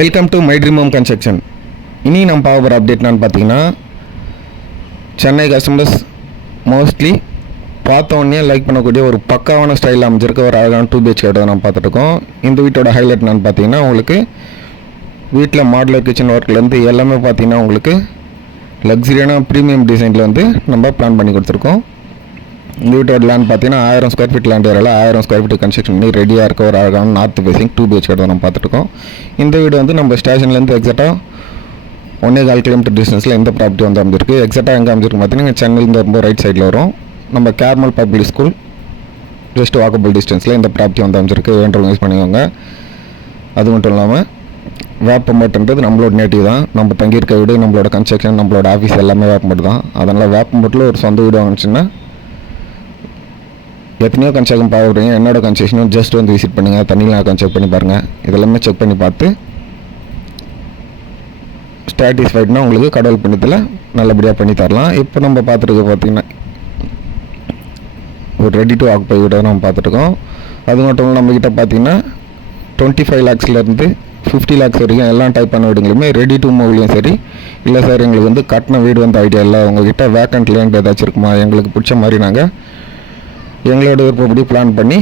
Welcome to my dream home construction இனி நம்ம பார்க்க போகிற அப்டேட் என்னன்னு பார்த்தீங்கன்னா சென்னை கஸ்டமர்ஸ் மோஸ்ட்லி பார்த்த உடனே லைக் பண்ணக்கூடிய ஒரு பக்காவான ஸ்டைலில் அமைஞ்சிருக்க ஒரு அழகான டூ பிஹெச் கேட்டை நம்ம பார்த்துட்ருக்கோம் இந்த வீட்டோட ஹைலைட் என்னன்னு பார்த்தீங்கன்னா உங்களுக்கு வீட்டில் மாடலர் கிச்சன் ஒர்க்லேருந்து எல்லாமே பார்த்தீங்கன்னா உங்களுக்கு லக்ஸரியான ப்ரீமியம் டிசைனில் வந்து நம்ம பிளான் பண்ணி கொடுத்துருக்கோம். இந்த வீட்டோட லேண்ட் பார்த்தீங்கன்னா ஆயிரம் ஸ்கொயர் ஃபீட் லேண்ட் ஏரியாவில் ஆயிரம் ஸ்கொயர் ஃபீட் கன்ஸ்ட்ரக்ஷன் பண்ணி ரெடியாக இருக்க ஒரு அழகான நார்த் ஃபேசிங் டூ பிஹெச் தான் நம்ம பார்த்துருக்கோம் இந்த வீடு வந்து நம்ம ஸ்டேஷன்லேருந்து எக்ஸாக்டாக ஒன்றே கால் கிலோமீட்டர் டிஸ்டன்ஸில் இந்த ப்ராப்பர்ட்டி வந்து அமைஞ்சிருக்கு? எக்ஸாக்டாக எங்கே அமைஞ்சிருக்கு பார்த்தீங்கன்னா சென்னையிலேருந்து ரொம்ப ரைட் சைடில் வரும். நம்ம Carmel public school just walkable டிஸ்டன்ஸில் இந்த ப்ராப்பர்ட்டி வந்து அமைஞ்சிருக்கு. வேண்டவங்க யூஸ் பண்ணிக்கோங்க. அது மட்டும் இல்லாமல் வேப்பம்பட்டுன்றது நம்மளோட நேட்டிவ் தான். நம்ம தங்கியிருக்க வீடு நம்மளோட கன்ஸ்ட்ரக்ஷன் நம்மளோட ஆஃபீஸ் எல்லாமே வேப்பம்பட்டு தான். அதனால் வேப்பம்பட்டில் ஒரு சொந்த வீடு வாங்கிச்சுன்னா எத்தனையோ கன்ஸ்ட்ரக்ஷன் பார்க்குறீங்க என்னோட கன்ஸ்ட்ரக்ஷனும் ஜஸ்ட் வந்து விசிட் பண்ணுங்கள் தண்ணியில் நான் செக் பண்ணி பாருங்கள் இதெல்லாமே செக் பண்ணி பார்த்து சாட்டிஸ்ஃபைட்னா உங்களுக்கு கடவுள் பண்ணத்தில் நல்லபடியாக பண்ணி தரலாம். இப்போ நம்ம பார்த்துருக்க பார்த்தீங்கன்னா ஒரு ரெடி டு ஆக்குப்பை வீடை நம்ம பார்த்துருக்கோம். அது மட்டும் இல்லாமல் நம்மக்கிட்ட பார்த்தீங்கன்னா டுவெண்ட்டி ஃபைவ் லேக்ஸ்லேருந்து ஃபிஃப்டி லேக்ஸ் வரைக்கும் எல்லா டைப்பான வீடுங்களுமே ரெடி டு மூவ்லையும் சரி இல்லை சார் எங்களுக்கு வந்து கட்டின வீடு வந்து ஐடியா இல்லை. உங்ககிட்ட வேக்கண்ட் லேண்ட் ஏதாச்சும் இருக்குமா? எங்களுக்கு பிடிச்ச மாதிரி நாங்கள் எங்களோட விருப்பப்படி பிளான் பண்ணி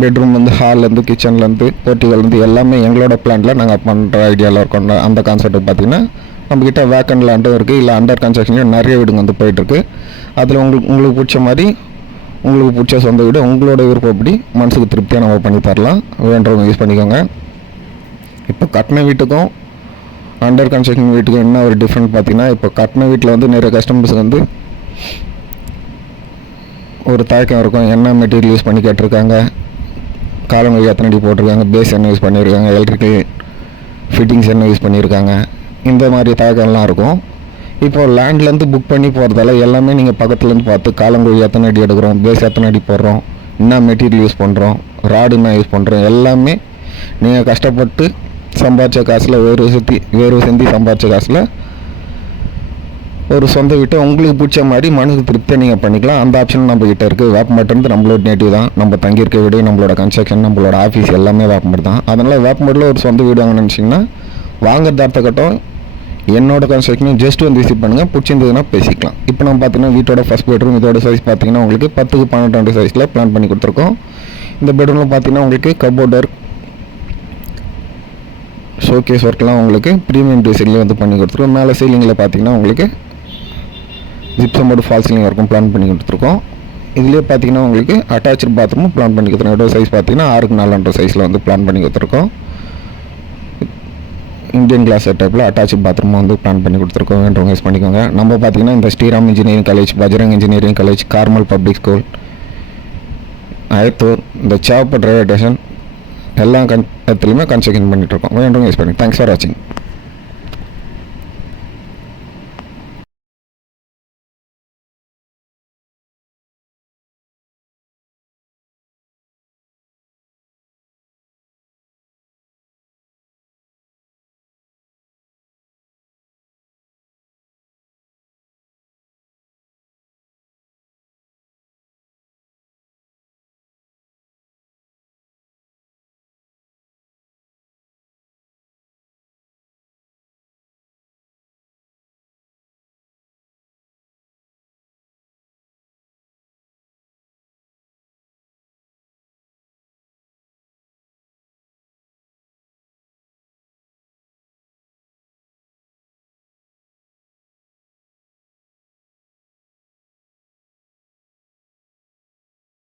பெட்ரூம் வந்து ஹால்லேருந்து கிச்சன்லேருந்து போர்ட்டிகள்லேருந்து எல்லாமே எங்களோட பிளான்ல நாங்கள் பண்ணுற ஐடியாவில் இருக்கோம். அந்த கான்செப்ட் பார்த்தீங்கன்னா நம்மக்கிட்ட வேக்கன் லேண்டும் இருக்குது இல்லை அண்டர் கன்ஸ்ட்ரக்ஷன்லையும் நிறைய வீடுங்க வந்து போயிட்டுருக்கு. அதில் உங்களுக்கு உங்களுக்கு பிடிச்ச மாதிரி உங்களுக்கு பிடிச்ச சொந்த வீடு உங்களோட விருப்பப்படி மனசுக்கு திருப்தியாக நம்ம பண்ணி தரலாம். வேண்டவங்க யூஸ் பண்ணிக்கோங்க. இப்போ கட்டின வீட்டுக்கும் அண்டர் கன்ஸ்ட்ரக்ஷன் வீட்டுக்கும் என்ன ஒரு டிஃப்ரெண்ட் பார்த்தீங்கன்னா இப்போ கட்டின வீட்டில் வந்து நிறைய கஸ்டமர்ஸ் வந்து ஒரு தயக்கம் இருக்கும். என்ன மெட்டீரியல் யூஸ் பண்ணி கேட்டிருக்காங்க? காலங்கள் எத்தனை அடி போட்டிருக்காங்க? பேஸ் என்ன யூஸ் பண்ணியிருக்காங்க? எலக்ட்ரிக்கல் ஃபிட்டிங்ஸ் என்ன யூஸ் பண்ணியிருக்காங்க? இந்த மாதிரி தயக்கம்லாம் இருக்கும். இப்போ லேண்ட்லேருந்து புக் பண்ணி போகிறதால எல்லாமே நீங்கள் பக்கத்துலேருந்து பார்த்து காலங்குழி எத்தனை அடி எடுக்கிறோம்? பேஸ் எத்தனை அடி போடுறோம்? என்ன மெட்டீரியல் யூஸ் பண்ணுறோம் ராடு என்ன யூஸ் பண்ணுறோம் எல்லாமே நீங்கள் கஷ்டப்பட்டு சம்பாதிச்ச காசில் வேறு சுற்றி வேறு செஞ்சு சம்பாதிச்ச காசில் ஒரு சொந்த வீட்டை உங்களுக்கு பிடிச்ச மாதிரி மனசுக்கு திருப்தியாக நீங்கள் பண்ணிக்கலாம். அந்த ஆப்ஷன் நம்ம கிட்ட இருக்குது வேப்பம்பட்டு நம்மளோட நேட்டிவ் தான். நம்ம தங்கியிருக்க வீடு நம்மளோட கன்ஸ்ட்ரக்ஷன் நம்மளோட ஆஃபீஸ் எல்லாமே வேப்பம்பட்டு தான். அதனால் வேப்பம்பட்டில் ஒரு சொந்த வீடு வாங்க நினச்சிங்கன்னா வாங்குறது அடுத்த கட்டம் என்னோட கன்ஸ்ட்ரக்ஷனும் ஜஸ்ட் வந்து விசிட் பண்ணுங்கள் பிடிச்சிருந்ததுன்னா பேசிக்கலாம். இப்போ நம்ம பார்த்தீங்கன்னா வீட்டோட ஃபஸ்ட் பெட்ரூம் இதோட சைஸ் பார்த்தீங்கன்னா உங்களுக்கு பத்துக்கு பன்னெண்டு சைஸில் பிளான் பண்ணி கொடுத்துருக்கோம். இந்த பெட்ரூமில் பார்த்தீங்கன்னா உங்களுக்கு கபோர்ட் ஒர்க் ஷோகேஸ் ஒர்க்லாம் உங்களுக்கு ப்ரீமியம் டிசைன்லேயே வந்து பண்ணி கொடுத்துருக்கோம். மேலே சீலிங்கில் பார்த்தீங்கன்னா உங்களுக்கு ஜிப்சம் ஃபால் சீலிங் ஒர்க்கும் பிளான் பண்ணி கொடுத்துருக்கோம். இதுலேயே பார்த்தீங்கன்னா உங்களுக்கு அட்டாச்சு பாத்ரூமும் பிளான் பண்ணி கொடுத்துருக்கோம். இடோ சைஸ் பார்த்தீங்கன்னா ஆறுக்கு நாலுன்ற சைஸில் வந்து பிளான் பண்ணி கொடுத்துருக்கோம். இந்தியன் கிளாஸ் டைப்பில் அட்டாச் பாத்ரூம் வந்து பிளான் பண்ணி கொடுத்துருக்கோம். வேண்டவங்க யூஸ் பண்ணிக்கோங்க. நம்ம பார்த்தீங்கன்னா இந்த Sriram engineering college Bajrang engineering college Carmel public school Ayathur இந்த சேவப்பட் ரயில்வே ஸ்டேஷன் எல்லா கன் இடத்துலையுமே கன்ஸ்ட்ரக்ஷன் பண்ணிகிட்ருக்கோம் வேண்டவங்க யூஸ் பண்ணி. தேங்க்ஸ் ஃபார் வாட்சிங்